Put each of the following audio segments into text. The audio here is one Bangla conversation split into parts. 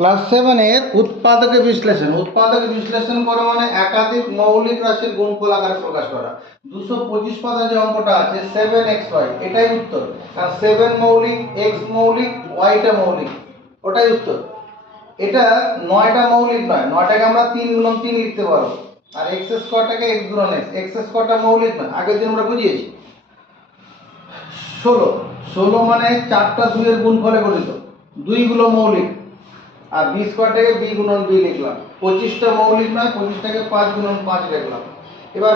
ক্লাস 7 এর উৎপাদক বিশ্লেষণ করা মানে একাধিক মৌলিক রাশির গুণফল আকারে প্রকাশ করা। 225 পাতার যে অঙ্কটা আছে 7xy, এটাই উত্তর। কারণ 7 মৌলিক, x মৌলিক, y টা মৌলিক, ওটাই উত্তর। এটা 9টা মৌলিক নয়, 9টাকে আমরা 3 গুণন 3 লিখতে পারবো, আর x স্কয়ারটাকে x গুণন x স্কয়ারটা মৌলিক নয়, আগের দিন আমরা বুঝিয়েছি। 16 মানে 4টা 2 এর গুণফলে গঠিত, 2 গুলো মৌলিক, আর b স্কয়ারটাকে b গুণন b লিখলাম। 25টা মৌলিক নয়, 25টাকে 5 গুণন 5 লিখলাম। এবার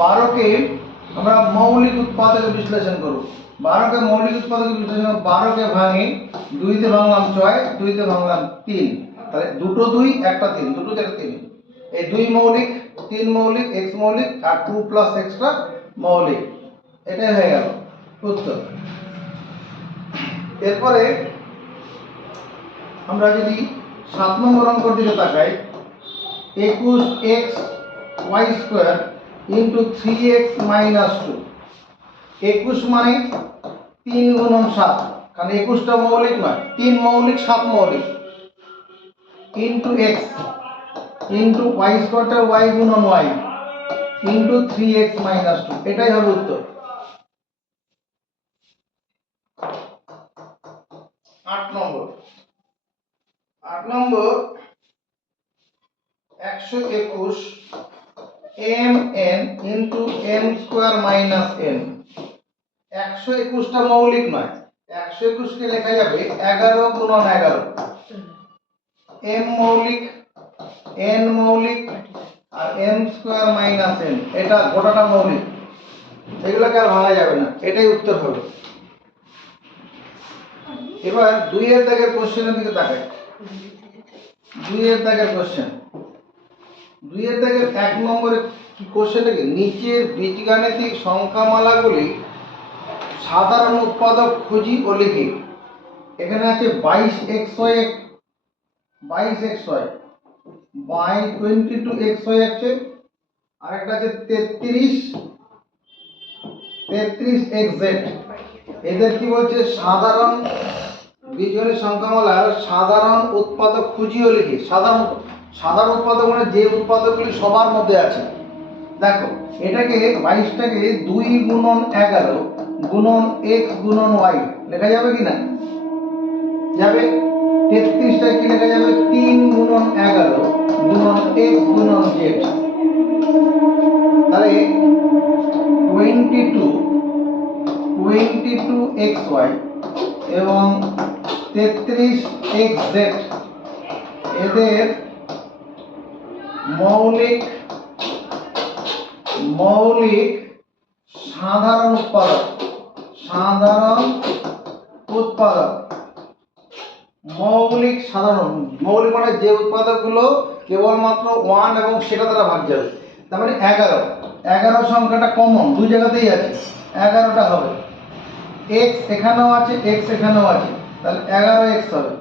12কে আমরা মৌলিক উৎপাদকে বিশ্লেষণ করব। 12কে মৌলিক উৎপাদকে বিশ্লেষণ 12কে ভাঙি, 2 তে ভাঙলাম 6, 2 তে ভাঙলাম 3, তাহলে দুটো 2 একটা 3, দুটো থেকে 3, এই 2 মৌলিক, 3 মৌলিক, x মৌলিক, আর 2 প্লাস এক্সট্রা মৌলিক, এটাই হয়ে গেল উত্তর। এরপরে আমরা যদি 7 নম্বর অঙ্কের দিকে তাকাই, 21x y square into 3x minus 2। 21 মানে 3 গুণন 7, কারণ 21টা মৌলিক নয়, 3 মৌলিক 7 মৌলিক, into x into y স্কয়ারটা y গুণন y ইনটু 3x মাইনাস 2, এটাই হবে উত্তর। 8 নম্বর 121 mn into m square minus n। 121টা মৌলিক নয়, 121 কে লেখা যাবে 11 গুণন 11, m মৌলিক, n মৌলিক, আর m স্কয়ার মাইনাস n, এটা গোটাটা মৌলিক, এগুলোকে আর ভাঙা যাবে না, এটাই উত্তর হবে। এবার 2 এর দাগের কোশ্চেনের দিকে তাকাই। 2 এর দাগের কোশ্চেন, 2 এর দাগের 1 নম্বরে কি কোশ্চেন থেকে নিচের বীজগাণিতিক সংখ্যামালাগুলি সাধারণ উৎপাদক খুঁজি ও লিখি। এখানে আছে 22xy, 22xy বাই 22xy আছে, আর একটা আছে 33xz। এদের কি বলছে? সাধারণ বীজগণিত সংখ্যামালার সাধারণ উৎপাদক খুঁজি ও লিখি। সাধারণ উৎপাদক মানে যে উৎপাদকগুলি সবার মধ্যে আছে। দেখো, এটাকে 22টাকে 2 গুণন 11 গুণন x গুণন y লেখা যাবে কি না? যাবে। 33টাকে কি লেখা যাবে? 3 গুণন 11 গুণন x গুণন z। তাহলে 22xy এবং 33xz এদের মৌলিক সাধারণ উৎপাদক, মৌলিক মানে যে উৎপাদকগুলো কেবলমাত্র 1 এবং সেটা দ্বারা ভাগ যাবে। তার মানে 11 সংখ্যাটা কমন, দুই জায়গাতেই আছে, 11টা হবে। x এখানেও আছে, x এখানেও আছে, তাহলে 11x হবে।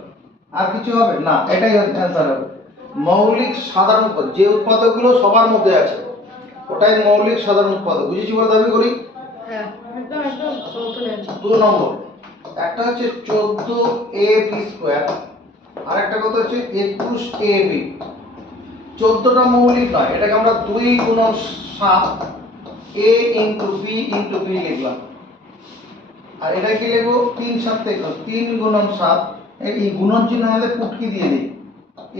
আর কিছু হবে না, এটাই অ্যান্সার হবে। মৌলিক সাধারণ উৎপাদক, যে উৎপাদকগুলো সবার মধ্যে আছে, ওটাই মৌলিক সাধারণ উৎপাদক। বুঝেছি বলে দাবি করি? হ্যাঁ, একদম 2 নম্বর, একটা হচ্ছে 14ab স্কয়ার, আর একটা কত হচ্ছে 21ab। 14টা মৌলিক নয়, এটাকে আমরা 2 গুণন 7 a into b into b লিখলাম। আর এটা কি লিখবো? 3 7 থেকে 3 গুণন 7, এই গুণন চিহ্ন আমাদের পুটকি দিয়ে দিই,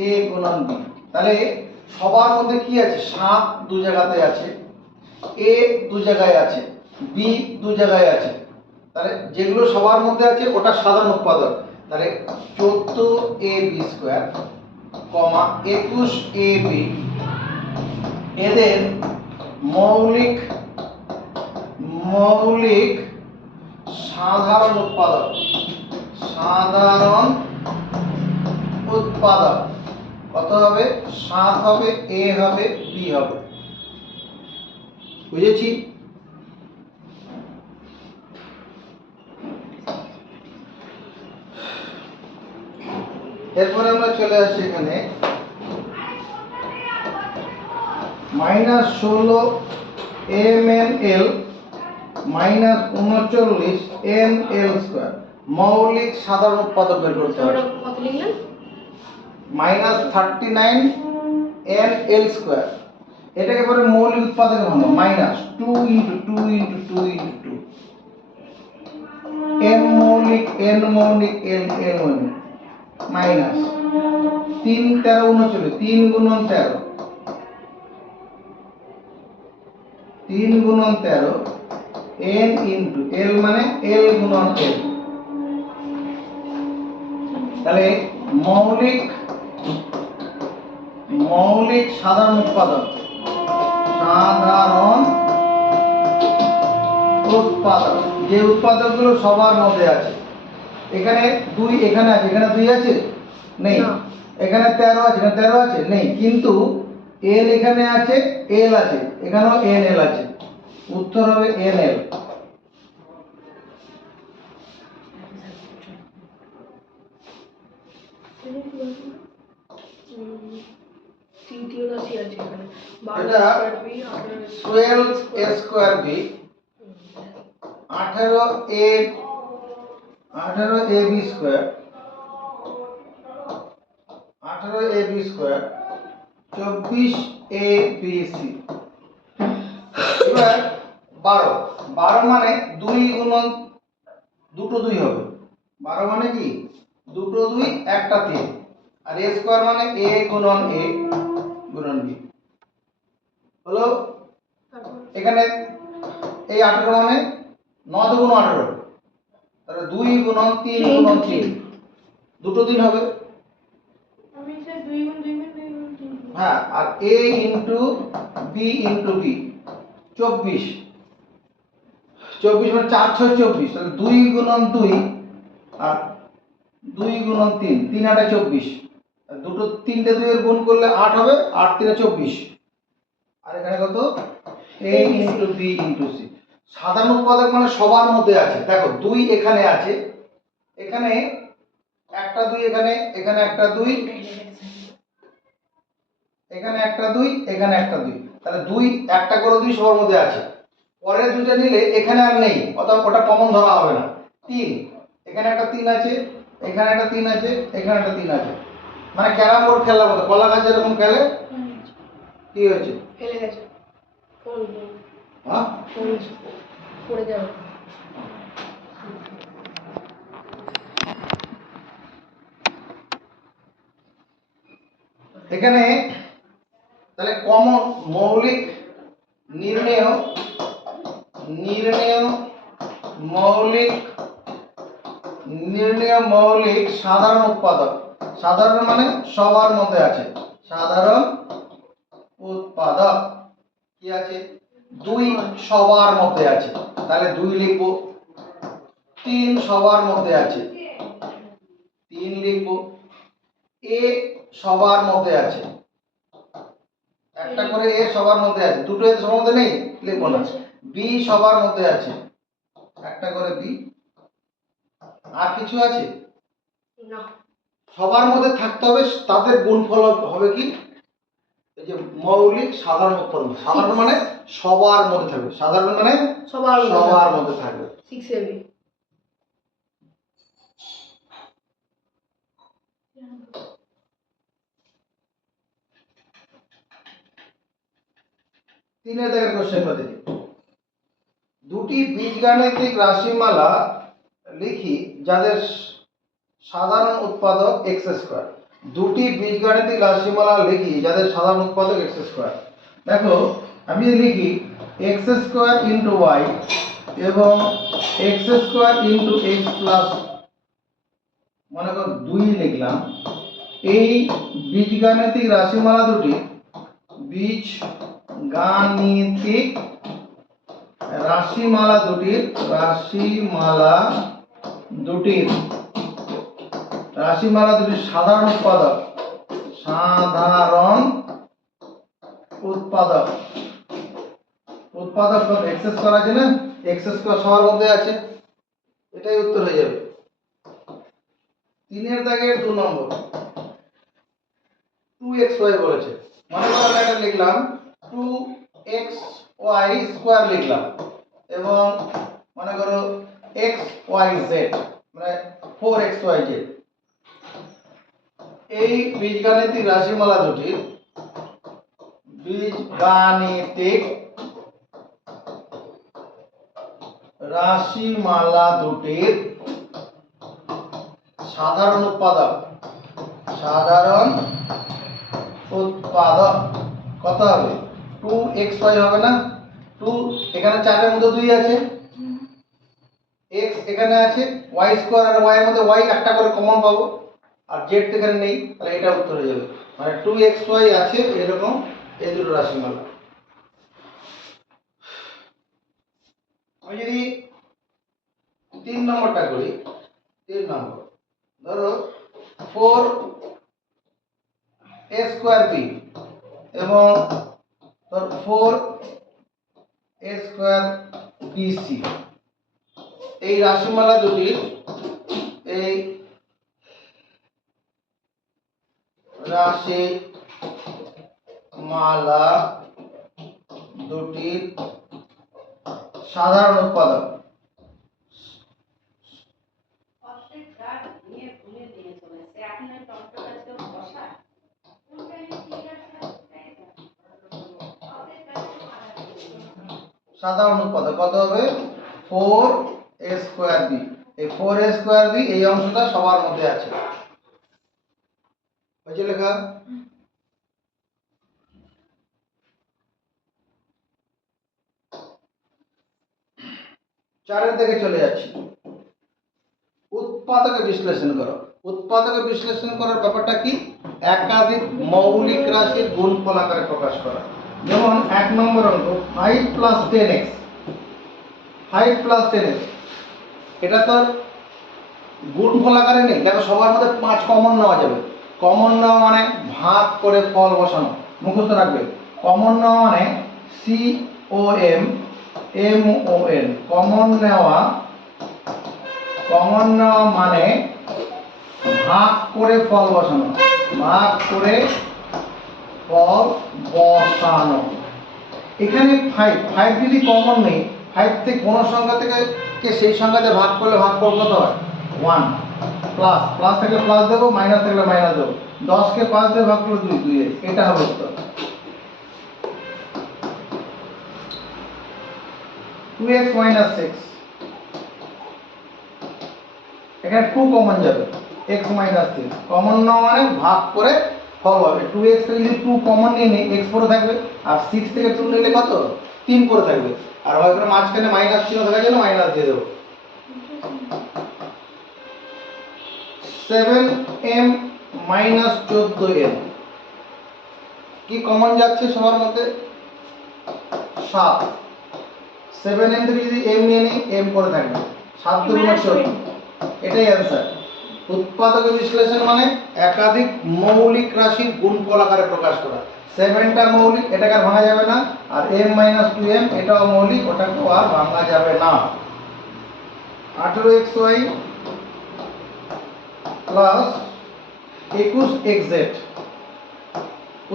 a গুণন b। তাহলে সবার মধ্যে কি আছে? 7 দু জায়গাতে আছে, a দু জায়গায় আছে, b দু জায়গায় আছে। তাহলে যেগুলো সবার মধ্যে আছে ওটা সাধারণ উৎপাদক। তাহলে 14ab স্কয়ার, 21ab এদের মৌলিক সাধারণ উৎপাদক কত হবে? 7 হবে, a হবে, b হবে। বুঝেছি? এরপরে আমরা চলে আসছি এখানে -16 mnl -39 nl স্কয়ার, মৌলিক সাধারণ উৎপাদক বের করতে হবে। কত লিখলেন? Minus 39 N L square. এটাকে পরে মৌলিক উৎপাদকে ভাঙবো, minus 2 into 2 into 2 into 2 N মৌলিক এল এল মৌলিক মাইনাস 3 13 39 3 গুণন 13 3 গুণন 13 এন ইন্টু এল মানে এল গুণন এল। তাহলে মৌলিক সাধারণ উৎপাদক যে উৎপাদকগুলো সবার মধ্যে আছে। এখানে 2 এখানে আছে, এখানে 2 আছে নেই, এখানে 13 আছে, এখানে 13 আছে নেই, কিন্তু এল এখানে আছে, এল আছে, এখানেও এন এল আছে। উত্তর হবে এন এল। তৃতীয় রাশি আছে এখানে এটা 12 a square b 18 a b square 24 a b c. এবার 12 মানে 2 গুণন দুটো 2 হবে। 12 মানে কি দুটো 2 একটা 3, আর a স্কয়ার মানে a গুণন a গুণন b হলো। এখানে এই 18 মানে 9 দুগুণ 18, তাহলে 2 গুণন 3 গুণন 3 দুটো 3 হবে। আমি স্যার 2 গুণ 2 গুণ 2 গুণ 3। হ্যাঁ, আর a ইনটু b 24 মানে 4 6 24, তাহলে 2 গুণন 2 আর 2 গুণন 3 3 8 24, আর দুটো 3টে 2 এর গুণ করলে 8 হবে, 8 3 24, আর এখানে কত a into b into c। সাধারণ উৎপাদক মানে সবার মধ্যে আছে। দেখো 2 এখানে আছে, এখানে একটা 2, এখানে একটা 2, এখানে একটা 2, এখানে একটা 2, তাহলে 2 একটা করে 2 সবার মধ্যে আছে। পরের দুটো নিলে এখানে আর নেই, অর্থাৎ ওটা কমন ধরা হবে না। 3 এখানে একটা 3 আছে, এখানে একটা 3 আছে, এখানে একটা 3 আছে, মানে ক্যারাম বোর্ড খেলার মতো, কলা গাছ যেরকম খেলে। কি হয়েছে? ফেলে গেছে ফোন। হ্যাঁ, ফোন পড়ে যাবে। এখানে তাহলে কমন মৌলিক নির্ণেয় মৌলিক সাধারণ উৎপাদক। সাধারণ মানে সবার মধ্যে আছে। সাধারণ উৎপাদক কি আছে? 2 সবার মধ্যে আছে, তাহলে 2 লিখবো। 3 সবার মধ্যে আছে, 3 লিখবো। a সবার মধ্যে আছে, একটা করে a সবার মধ্যে আছে, দুটো a সবার মধ্যে নেই, লিখবো না। b সবার মধ্যে আছে, একটা করে b। আর কিছু আছে না, সবার মধ্যে থাকতে হবে, তাদের গুণফল হবে কি? এই যে মৌলিক সাধারণ উৎপাদক। সাধারণ মানে সবার মধ্যে থাকবে, সাধারণ মানে সবার মধ্যে থাকবে। 6 এবি। তিনের দাগের কোশ্চেনটা দেখি। দুটি বীজগাণিতিক রাশিমালা লিখি যাদের সাধারণ উৎপাদক x স্কয়ার। দুটি বীজগাণিতিক রাশিমালা লিখি যাদের সাধারণ উৎপাদক x স্কয়ার। দেখো আমি লিখি x স্কয়ার ইনটু y এবং x square into x plus মনে করো 2 লিখলাম। এই বীজগাণিতিক রাশিমালা দুটি রাশিমালা দুটির সাধারণ উৎপাদক কত? x স্কয়ার আছে না, x স্কয়ার সবার মধ্যে আছে, এটাই উত্তর হয়ে যাবে। 3 এর দাগের 2 নম্বর 2xy বলেছে, মনে করো এটা লিখলাম 2xy স্কয়ার লিখলাম, এবং মনে করো xyz মানে 4xyz। এই বীজগাণিতিক রাশিমালা দুটির বীজগাণিতিক রাশিমালা দুটির সাধারণ উৎপাদক কত হবে? 2xy হবে না? 2 এখানে 4 এর মধ্যে 2 আছে, x এখানে আছে, y স্কয়ার আর y এর মধ্যে y একটা করে কমন পাবো, আর z তো এখানে নেই, তাহলে এটা উত্তর হয়ে যাবে। মানে 2xy আছে এরকম এই দুটো রাশিমালা। আমি যদি 3 নম্বরটা করি, 3 নম্বর ধরো 4a স্কয়ার b এবং ধর 4a স্কয়ার bc, এই রাশিমালা দুটির এই রাশিমালা দুটির সাধারণ উৎপাদক কত হবে? 4a square b। এই 4a স্কয়ার b এই অংশটা সবার মধ্যে আছে, হয়েছে লেখা? চারের দিকে চলে যাচ্ছি। উৎপাদকে বিশ্লেষণ করো। উৎপাদকে বিশ্লেষণ করার ব্যাপারটা কি? একাধিক মৌলিক রাশির গুণফল আকারে প্রকাশ করা। যেমন 1 নম্বর অঙ্ক 5 + 10x, 5 + 10x, এটা তো গুণফল আকারে নেই, দেখো সবার মধ্যে 5 কমন নেওয়া যাবে। কমন নেওয়া মানে ভাগ করে ফল বসানো, মুখস্থ রাখবে। কমন নেওয়া মানে COM MON, কমন নেওয়া মানে ভাগ করে ফল বসানো, ভাগ করে ফল বসানো। এখানে 5 যদি কমন নেই, 5 থেকে কোন সংখ্যা থেকে সেই সংখ্যাতে ভাগ করলে ভাগফল কত হয়? 1। প্লাস থাকলে প্লাস দেবো, মাইনাস থাকলে মাইনাস দেবো। 10 কে 5 দিয়ে ভাগ করলে 2, 2 এটা হবে উত্তর। 2x - 6, এখানে 2 কমন যাবে, x - 3 কমন নেওয়া মানে ভাগ করে ফল হবে। 2x থেকে যদি 2 কমন নিয়ে নিই, x পড়ে থাকবে, আর 6 থেকে 2 নিলে কত? 3 পড়ে থাকবে, আর ওইখানে মাঝখানে মাইনাস চিহ্ন থাকার জন্য মাইনাস দিয়ে দেবো। 7m - 14m, কি কমন যাচ্ছে সবার মধ্যে? 7। 7m থেকে যদি m নিয়ে নিই, m পড়ে থাকবে, 7 × 14, এটাই অ্যান্সার। উৎপাদক বিশ্লেষণ মানে একাধিক মৌলিক রাশির গুণফল আকারে প্রকাশ করা। 7টা মৌলিক, এটাকে আর ভাঙা যাবে না, আর m - 2m এটাও মৌলিক, ওটাকেও আর ভাঙা যাবে না। 18xy প্লাস 21xz,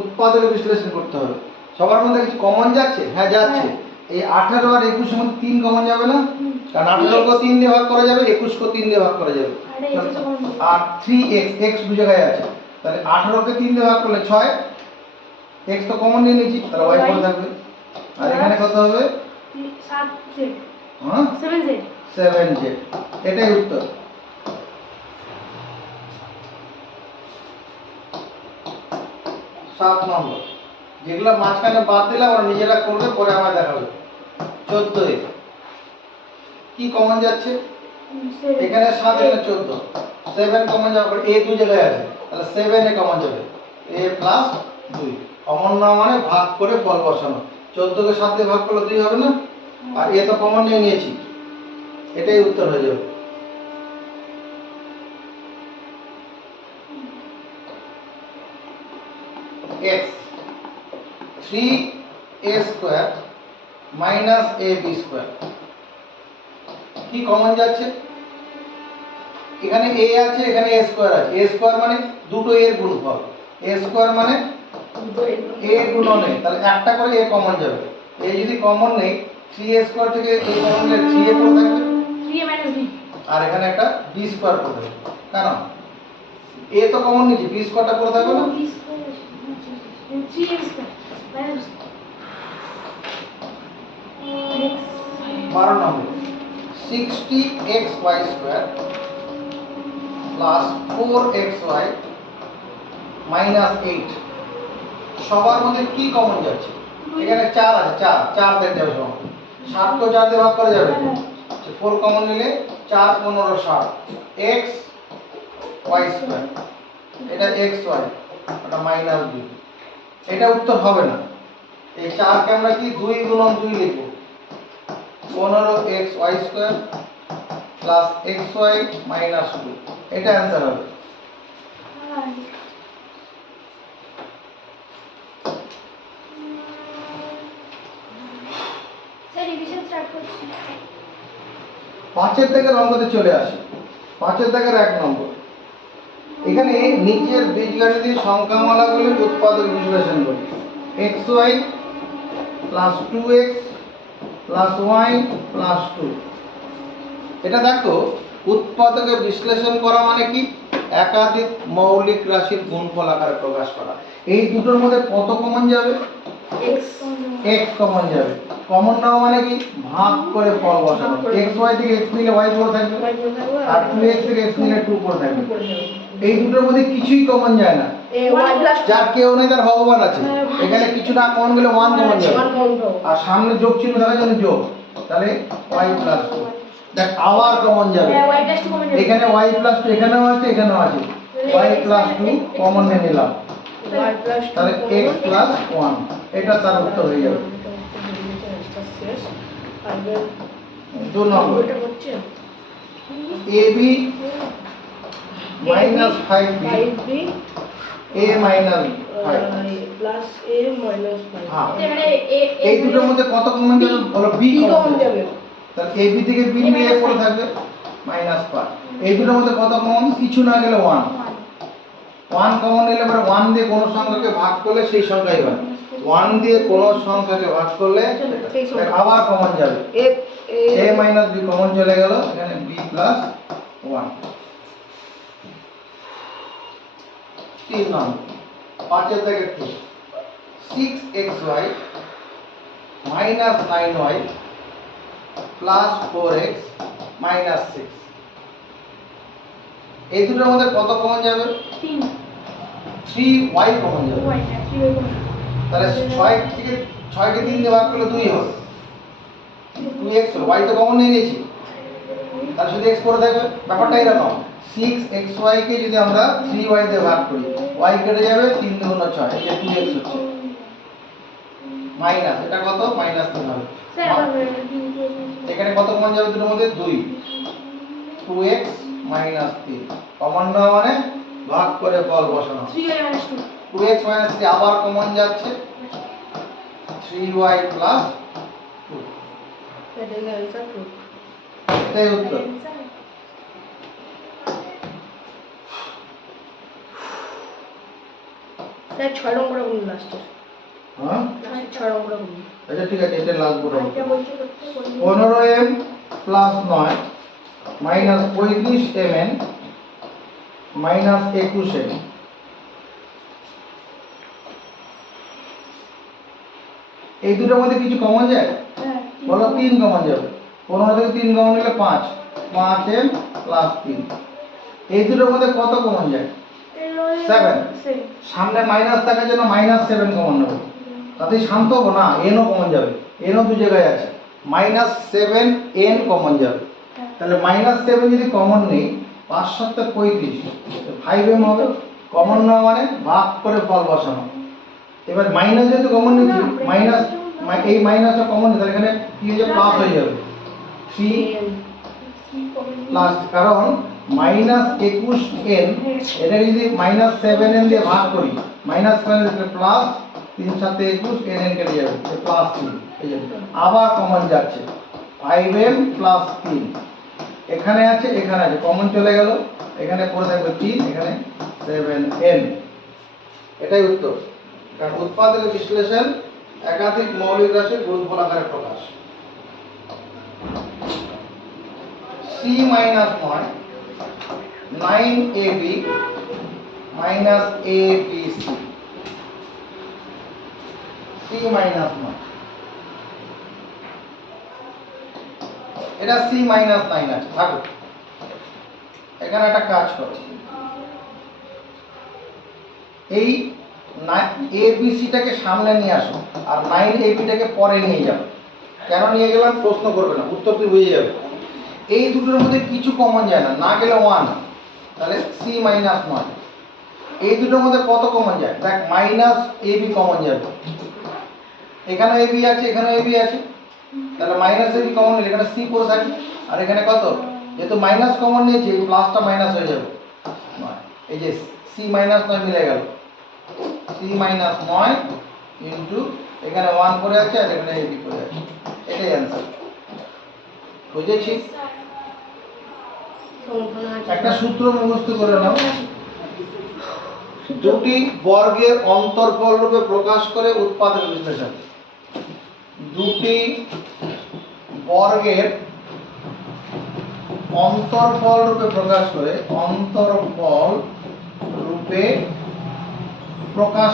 উৎপাদক বিশ্লেষণ করতে হবে। সবার মধ্যে কিছু কমন যাচ্ছে? হ্যাঁ যাচ্ছে। এই 18 আর 21 এর মধ্যে 3 কমন যাবে না? কারণ 18 কে 3 দিয়ে ভাগ করা যাবে, 21 কে 3 দিয়ে ভাগ করা যাবে। আর 3x, x দু জায়গায় আছে, তাহলে 18 কে 3 দিয়ে ভাগ করলে 6, x তো কমন নিয়ে নিয়েছি, তাহলে y পড়ে থাকবে। আর এখানে কত হবে? 7z, হ্যাঁ 7z, এটাই উত্তর। সাত নম্বর, যেগুলো মাঝখানে বাদ দিলাম ওরা নিজেরা করবে, পরে আমার দেখাবে। 14 কি কমন যাচ্ছে? এখানে 7, এখানে 14, 7 কমন যাবে, a দু জায়গায় আছে, তাহলে 7 এ কমন যাবে, a + 2। কমন না মানে ভাগ করে ফল বসানো। 14 কে 7 দিয়ে ভাগ করলে 2 হবে না, আর a তো কমন নিয়ে নিয়েছি, এটাই উত্তর হয়ে যাবে। x 3a² - ab², কি কমন যাচ্ছে? এখানে a আছে, এখানে a² আছে, a² মানে দুটো এর গুণফল, a² মানে a গুণন a, তাহলে একটা করে a কমন যাবে। a যদি কমন নেই, 3a² থেকে a কমন নিলে 3a পড়ে থাকবে, 3a - b, আর এখানে একটা b² পড়ে থাকবে। কেন? এ তো কমন নিচ্ছি, বি স্কোয়ারটা করে থাকবে না? বি স্কয়ার আছে 3x স্কয়ার মাইনাস 12 নম্বর 60xy square plus 4xy minus 8 সবার মধ্যে কি কমন যাচ্ছে? এখানে 4 আছে, 4 দেখতে হবে সমান 7 তো 4 দিয়ে ভাগ করা যাবে। 4 কমন নিলে 4 15 60 x y স্কয়ার, এটা x y, এটা মাইনাস 2। এটা উত্তর হবে না। এই 4 কে আমরা কি 2 গুণন 2 লিখব, 15x y square plus xy minus 2, এটা অ্যানসার হবে। স্যার রিভিশন স্টার্ট করছি। 5 থেকে অঙ্কতে চলে আসি। 5 থেকে 1 নম্বর, এখানে নিচের বীজগাণিতিক সংখ্যামালাগুলির উৎপাদক বিশ্লেষণ করি। xy plus 2x plus y plus 2। এটা দেখো, উৎপাদকে বিশ্লেষণ করা মানে কি? একাধিক মৌলিক রাশির গুণফল আকারে প্রকাশ করা। এই দুটোর মধ্যে কত কমন যাবে? x কমন যাবে। কমন নেওয়া মানে কি? ভাগ করে ফল বসানো। xy থেকে x নিলে y পড়ে থাকবে, আর 2x থেকে x নিলে 2 পড়ে থাকবে। এই দুটোর মধ্যে কিছুই কমন যায় না। যার কেউ নেই তার ভগবান আছে। এখানে কিছু না কমন গেলে 1 কমন যাবে, আর সামনে যোগ চিহ্ন থাকার জন্য যোগ, তাহলে y প্লাস 2। দেখ আবার কমন যাবে, এখানে y প্লাস 2 এখানেও আছে, এখানেও আছে, y প্লাস 2 কমন নিয়ে নিলাম, তাহলে x প্লাস 1, এটা তার উত্তর হয়ে যাবে। 2 নম্বর ab minus 5b a minus 5 plus a minus 5 হ্যাঁ, এখানে এই দুটোর মধ্যে কত কমন যাবে বলো? b কমন যাবে, তাহলে ab থেকে b নিয়ে a পড়ে থাকবে মাইনাস 5। এই দুটোর মধ্যে কত কমন? কিছু না গেলে 1 কমন নিলে পরে 1 দিয়ে কোন সংখ্যাকে ভাগ করলে সেই সংখ্যাই হয়। 1 দিয়ে কোন সংখ্যাকে ভাগ করলে আবার কমন যাবে, a মাইনাস b কমন চলে গেল, এখানে b প্লাস 1। 3 নম্বর 5 এর থেকে 2 6xy minus 9y plus 4x minus 6। এই দুটোর মধ্যে কত কমন যাবে? 3y কমন যাবে, তাহলে 6 থেকে 6 কে 3 দিয়ে ভাগ করলে 2 হবে, 2x হলো, y তো কমন নিয়ে নিয়েছি, তাহলে শুধু x পড়ে থাকবে। ব্যাপারটা এরকম, 6xy কে যদি আমরা 3y দিয়ে ভাগ করি, y কেটে যাবে, 3 দুগুণ 6, এই যে 2x হচ্ছে, মাইনাস এটা কত? মাইনাস 3 হবে। এখানে কত কমন যাবে দুটোর মধ্যে? 2, 2x মাইনাস 3 কমন নেওয়া মানে ভাগ করে ফল বসানো। 2x মাইনাস 3 আবার কমন যাচ্ছে, 3y প্লাস 2, এটাই উত্তর। স্যার 6 নম্বর গুণ লাস্টে হ্যাঁ 6 নম্বর গুণ। আচ্ছা ঠিক আছে, এটা last board. 15m plus 9 minus 35mn minus 21m। এই দুটোর মধ্যে কিছু কমন যায়? বলো 3 কমন যাবে। 15 থেকে 3 কমন নিলে 5, 5m প্লাস 3। এই দুটোর মধ্যে কত কমন যায়? 7। সামনে মাইনাস থাকার জন্য মাইনাস 7 কমন নেব, তাতেই শান্ত হবো না, n ও কমন যাবে, n ও দু জায়গায় আছে, মাইনাস 7n কমন যাবে। তাহলে মাইনাস 7 যদি কমন নেই, 5 7 35, 5m হবে। কমন নেওয়া মানে ভাগ করে ফল বসানো। এবার মাইনাস যেহেতু কমন নিচ্ছি, মাইনাস এই মাইনাসটা কমন, তাহলে এখানে কি হয়ে যাবে? প্লাস হয়ে যাবে, 3 প্লাস, কারণ মাইনাস 21n এটাকে যদি মাইনাস 7n দিয়ে ভাগ করি, মাইনাস প্লাস 3 7 21, n কেটে যাবে, প্লাস 3, এই যে আবার কমন যাচ্ছে 5m প্লাস 3। এখানে আছে, এখানে আছে, কমন চলে গেল, এখানে পড়ে থাকবে 3, এখানে 7n। এটাই উত্তর। কারণ উৎপাদক বিশ্লেষণ একাধিক মৌলিক রাশির গুণফল আকারে প্রকাশ। c - 9 9ab minus A B C, C minus 9, এটা সি মাইনাস 9 আছে থাকুক। এখানে একটা কাজ করো, এই এ বি সিটাকে সামনে নিয়ে আসো আর 9 এ বিটাকে পরে নিয়ে যাও। কেন নিয়ে গেলাম প্রশ্ন করবে না, উত্তর তুই বুঝে যাবে। এই দুটোর মধ্যে কিছু কমন যায় না, না গেলে 1, তাহলে সি মাইনাস 9। এই দুটোর মধ্যে কত কমন যায়, দেখ মাইনাস এ বি কমন যাবে, এখানে এ বি আছে, এখানে এ বি আছে, তাহলে মাইনাস এ বি কমন নিলে এখানে সি পড়ে থাকবে। আর এখানে কত, যেহেতু মাইনাস কমন নিয়েছি এই প্লাসটা মাইনাস হয়ে যাবে, এই যে সি মাইনাস 9 মিলে গেল, সি মাইনাস 9 ইন্টু এখানে 1 পড়ে আছে আর এখানে এ বি পড়ে আছে, এটাই অ্যান্সার। বুঝেছিস? একটা সূত্র মুখস্থ করে নাও, দুটি বর্গের অন্তর্ফল রূপে প্রকাশ করে উৎপাদক বিশ্লেষণ। দুটি বর্গের অন্তর্ফল রূপে প্রকাশ করে, অন্তর্ফল রূপে প্রকাশ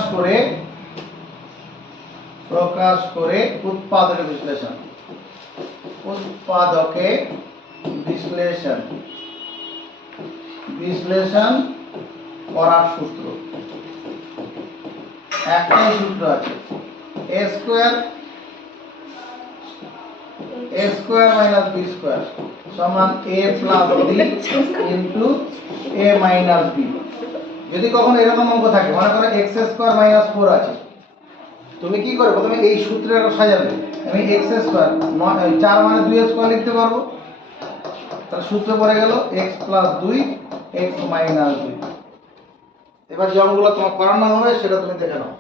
করে উৎপাদকের বিশ্লেষণ, উৎপাদকে বিশ্লেষণ করার সূত্র। একটাই সূত্র আছে, a square minus b square সমান a plus b into a minus b. যদি কখনো এরকম অঙ্ক থাকে, মনে করো x স্কয়ার মাইনাস 4 আছে, তুমি কি করবে, প্রথমে এই সূত্রটা সাজাবে। আমি x স্কয়ার 4 মানে 2 স্কয়ার লিখতে পারবো, তাহলে সূত্র পড়ে গেল x প্লাস 2 x মাইনাস 2। এবার যে অঙ্কগুলো তোমার করানো হবে সেটা তুমি দেখে নাও।